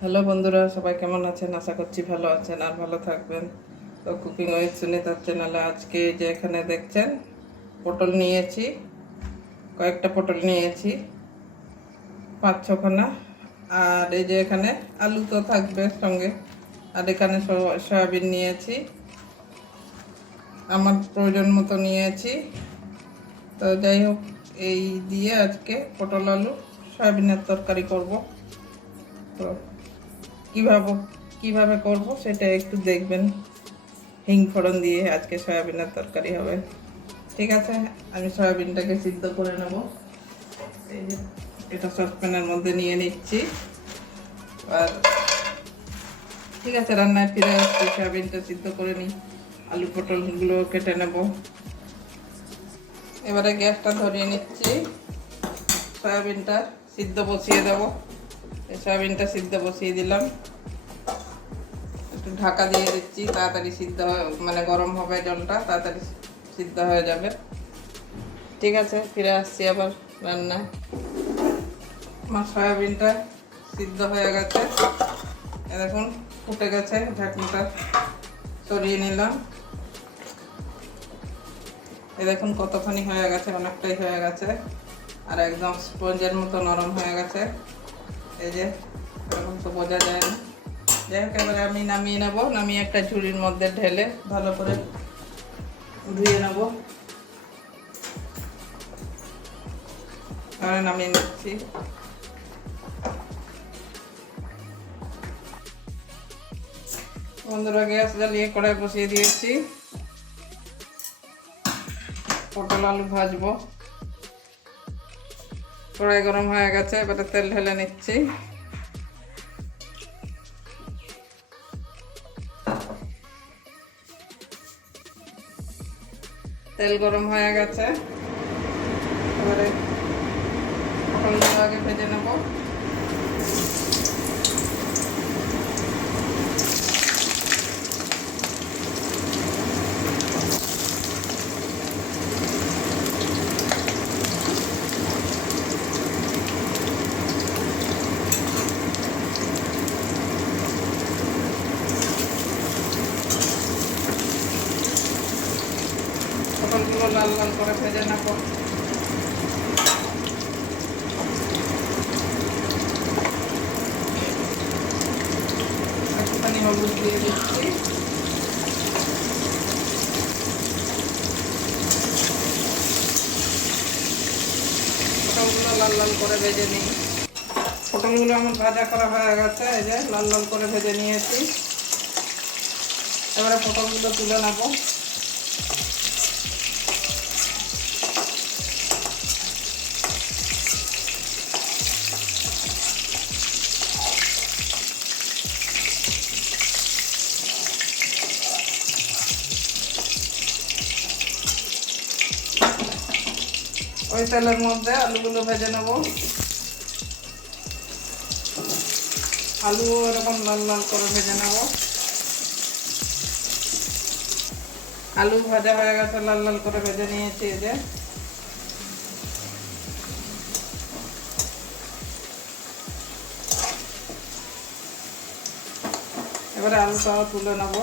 Hello বন্ধুরা, সবাই কেমন আছেন? আশা করছি ভালো আছেন আর ভালো থাকবেন। তো কুকিং উইথ সুনিতার চ্যানেলে আজকে যে এখানে দেখছেন, পটল নিয়েছি, কয়েকটা পটল নিয়েছি, পাঁচ ছখানা। আর এই যে এখানে আলু তো থাকবে সঙ্গে, আর এখানে সয়াবিন নিয়েছি, আমার প্রয়োজন মতো নিয়েছি। তো যাই হোক, এই দিয়ে আজকে পটল, আলু, সয়াবিনের তরকারি করব। তো কীভাবে কীভাবে করব সেটা একটু দেখবেন। হিং ফোড়ন দিয়ে আজকে সয়াবিনের তরকারি হবে। ঠিক আছে? আমি সয়াবিনটাকে সিদ্ধ করে নেব। এই এটা সসপ্যানের মধ্যে নিয়ে নিচ্ছি। আর ঠিক আছে, রান্নায় ফিরে আসছি। সয়াবিনটা সিদ্ধ করে নিই। আলু পটলগুলো কেটে নেব। এবারে গ্যাসটা ধরিয়ে নিচ্ছি। সয়াবিনটা সিদ্ধ বসিয়ে দেব। সয়াবিনটা সিদ্ধ বসিয়ে দিলাম। ঢাকা দিয়ে দিচ্ছি, তাড়াতাড়ি সিদ্ধ মানে গরম হবে জলটা, তাড়াতাড়ি সিদ্ধ হয়ে যাবে। ঠিক আছে, ফিরে আসছি আবার রান্না আমার সয়াবিনটা সিদ্ধ হয়ে গেছে। দেখুন, ফুটে গেছে, ঢাকনাটা সরিয়ে নিলাম। এ দেখুন, কতখানি হয়ে গেছে, অনেকটাই হয়ে গেছে। আর একদম স্পঞ্জের মতো নরম হয়ে গেছে। এই যে, এরকম তো বোঝা যায় না। যাই আমি নামিয়ে নেব। নামিয়ে একটা ঝুড়ির মধ্যে ঢেলে ভালো করে ধুয়ে নেব। এবারে নামিয়ে নিচ্ছি। বন্ধুরা, গ্যাস জ্বালিয়ে কড়াই বসিয়ে দিয়েছি। পটল আলু ভাজবো। কড়াই গরম হয়ে গেছে, এবারে তেল ঢেলে নিচ্ছি। তেল গরম হয়ে গেছে। এবারে পটলগুলো আগে ভেজে নেব। পটলগুলো লাল লাল করে ভেজে নেব। একটুখানি হলুদ দিয়ে দিচ্ছি। পটলগুলো লাল লাল করে ভেজে নিই। পটলগুলো আমার ভাজা করা হয়ে গেছে, এই যে লাল লাল করে ভেজে নিয়েছি। এবারে পটলগুলো তুলে নেব। ওই তেলের মধ্যে আলুগুলো ভেজে নেব। আলু এরকম লাল লাল করে ভেজে নেব। আলু ভাজা হয়ে গেছে, লাল লাল করে ভেজে নিয়েছি এই যে। এবারে আলুটাও তুলে নেব।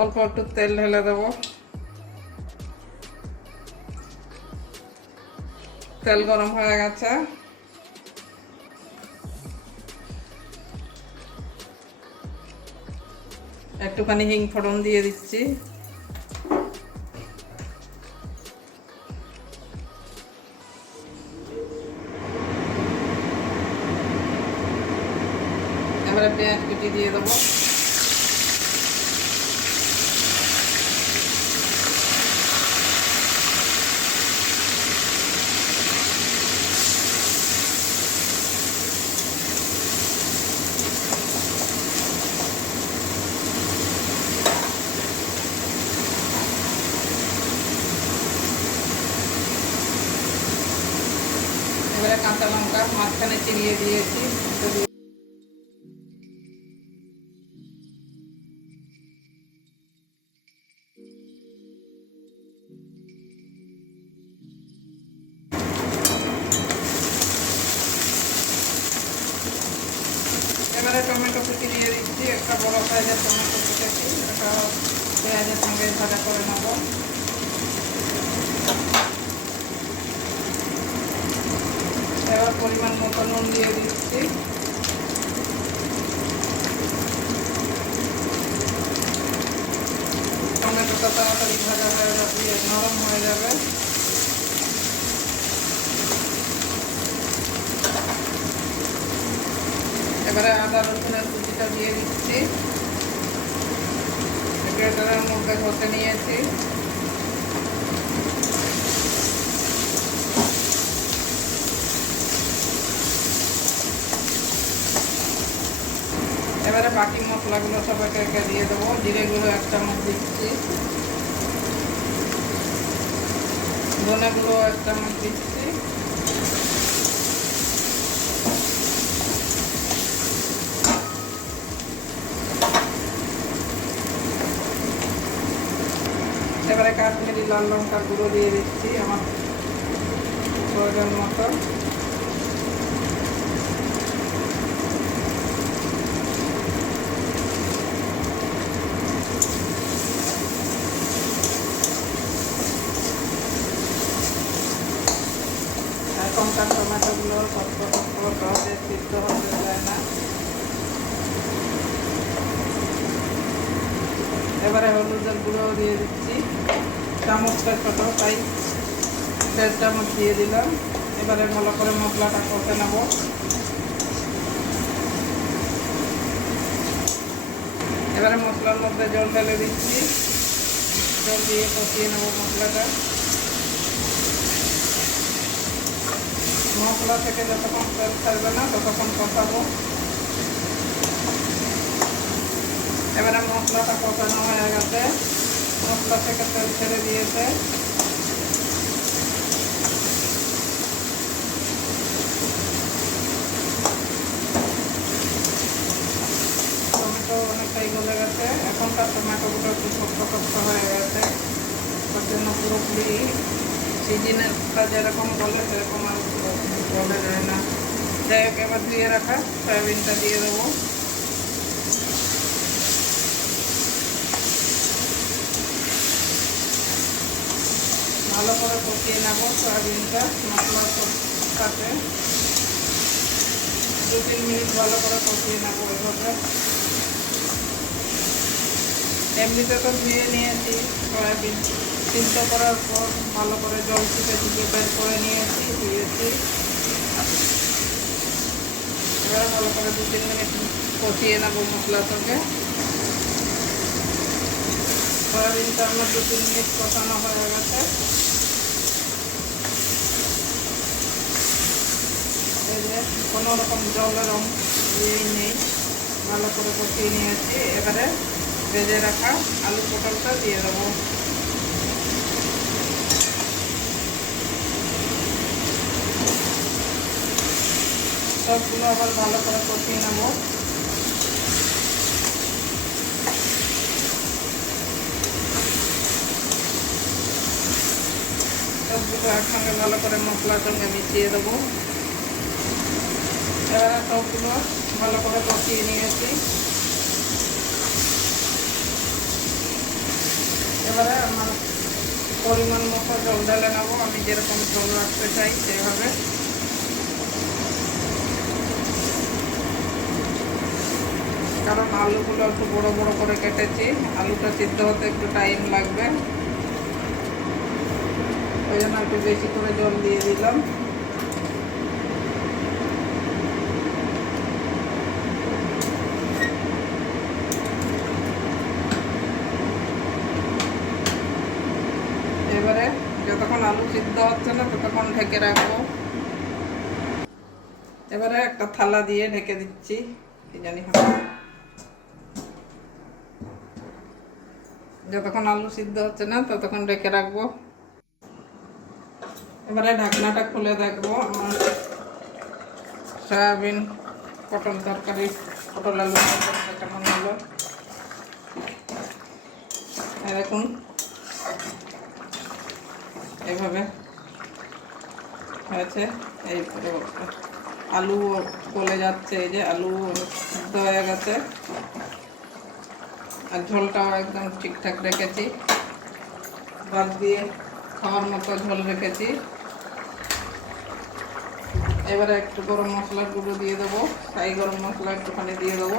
অল্প একটু তেল ঢেলে দেবো। তেল গরম হয়ে গেছে। একটুখানি হিং ফোড়ন দিয়ে দিচ্ছি। এবারে পেঁয়াজ কুচি দিয়ে দেবো। দিয়ে দিয়েছি। টমেটো কুচি দিয়ে দিচ্ছি, একটা বড় সাইজের টমেটো কুচেছি এটা পেঁয়াজের সঙ্গে ভাজা করে পরিমাণ মতো নুন দিয়ে দিচ্ছি। টমেটোটা তাড়াতাড়ি ভাজা হয়ে যাবে নরম হয়ে যাবে। এবারে আদা রসুনের কুচিটা দিয়ে দিচ্ছি। গ্রেটারের মধ্যে ঘষে নিয়েছি এবারে বাকি মশলাগুলো সব একে একে দিয়ে দেবো। জিরে গুঁড়ো এক চামচ দিচ্ছি। ধনে গুঁড়ো এক চামচ দিচ্ছি। এবারে কাশ্মীরি লাল লঙ্কার গুঁড়ো দিয়ে দিচ্ছি আমার প্রয়োজন মতো এখনকার টমেটোগুলো শক্ত শক্ত সহজে সিদ্ধ হতে যায় না এবারে হলুদের গুঁড়ো দিয়ে দিচ্ছি চামচটা ছোট তাই। দেড় চামচ দিলাম। এবারে ভালো করে মশলাটা কষে নেব। এবারে মশলার মধ্যে জল ঢেলে দিচ্ছি। জল দিয়ে কষিয়ে নেব মশলাটা। মশলা থেকে যতক্ষণ তেল ছাড়বে না, ততক্ষণ কষাবো। এবারে মশলাটা কষানো হয়ে গেছে। মশলা থেকে তেল ছেড়ে দিয়েছে। টমেটো অনেকটাই গলে গেছে। এখনকার টমেটোগুলো শক্ত হয়ে গেছে। তার জন্য পুরোপুরি যেরকম বলে সেরকম আর বলে যায় না। যাই হোক, এবার দিয়ে রাখা, সয়াবিনটা দিয়ে দেবো। ভালো করে কষিয়ে নেব সয়াবিনটা মশলার সাথে দু তিন মিনিট ভালো করে কষিয়ে নেব এভাবে এমনিতে তো ধুয়ে নিয়েছি সয়াবিন। সিদ্ধ করার পর ভালো করে জল থেকে ধুয়ে বের করে নিয়েছি, ধুয়েছি। এবার ভালো করে দু তিন মিনিট কষিয়ে নেব মশলার সঙ্গে সয়াবিনটা আমার দু তিন মিনিট কষানো হয়ে গেছে। কোনো রকম জলের ইয়েই নেই। ভালো করে কষিয়ে নিয়েছি। এবারে ভেজে রাখা আলু পটলটা দিয়ে দেবো। সবগুলো আবার ভালো করে কষিয়ে নেব। সবগুলো একসঙ্গে ভালো করে মশলার সঙ্গে মিশিয়ে দেবো। সবগুলো ভালো করে কষিয়ে নিয়েছি। এবারে আমার পরিমাণ মতো জল ঢেলে নেব। আমি যেরকম জল রাখতে চাই সেভাবে। কারণ আলুগুলো একটু বড় বড় করে কেটেছি। আলুটা সিদ্ধ হতে একটু টাইম লাগবে। জন্য একটু বেশি করে জল দিয়ে দিলাম। এবারে যতক্ষণ আলু সিদ্ধ হচ্ছে না, ততক্ষণ ঢেকে রাখব। এবারে একটা থালা দিয়ে ঢেকে দিচ্ছি জানি যতক্ষণ আলু সিদ্ধ হচ্ছে না, ততক্ষণ ঢেকে রাখব। এবারে ঢাকনাটা খুলে দেখব, আমার সয়াবিন, পটল তরকারি, পটল আলু কেমন হলো? দেখুন এইভাবে হয়েছে, এই আলু গলে যাচ্ছে, এই যে আলু হয়ে গেছে। আর ঝোলটাও একদম ঠিকঠাক রেখেছি। বাদ দিয়ে খাওয়ার মতো ঝোল রেখেছি। এবারে একটু গরম মশলার গুঁড়ো দিয়ে দেবো সাই গরম মশলা একটুখানি দিয়ে দেবো।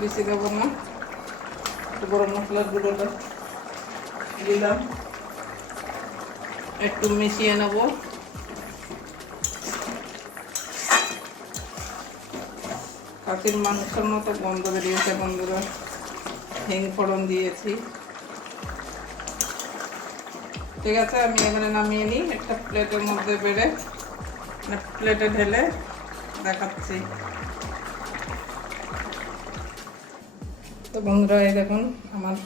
বেশি দেবো না, একটু গরম মশলার গুঁড়োটা দিলাম। একটু মিশিয়ে নেব। খাসির মাংসের মতো গন্ধ বেরিয়েছে বন্ধুরা। হিং ফোড়ন দিয়েছি। ঠিক আছে, আমি এখানে নামিয়ে নিই। একটা প্লেটের মধ্যে বেড়ে মানে প্লেটে ঢেলে দেখাচ্ছি। তো বন্ধুরা, এই দেখুন, আমার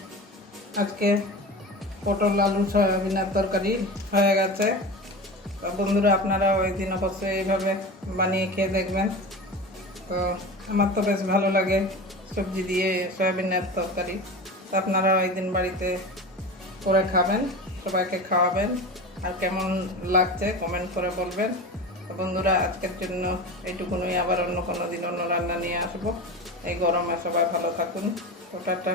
আজকে পটল, আলু, সয়াবিনের তরকারি হয়ে গেছে। তো বন্ধুরা আপনারা ওই দিন অবশ্যই এইভাবে বানিয়ে খেয়ে দেখবেন। তো আমার তো বেশ ভালো লাগে সবজি দিয়ে সয়াবিনের তরকারি। তো আপনারা ওই দিন বাড়িতে করে খাবেন। সবাইকে খাওয়াবেন আর কেমন লাগছে কমেন্ট করে বলবেন। বন্ধুরা, আজকের জন্য এইটুকুনই। আবার অন্য কোনো দিন অন্য রান্না নিয়ে আসব। এই গরমে সবাই ভালো থাকুন। টাটা।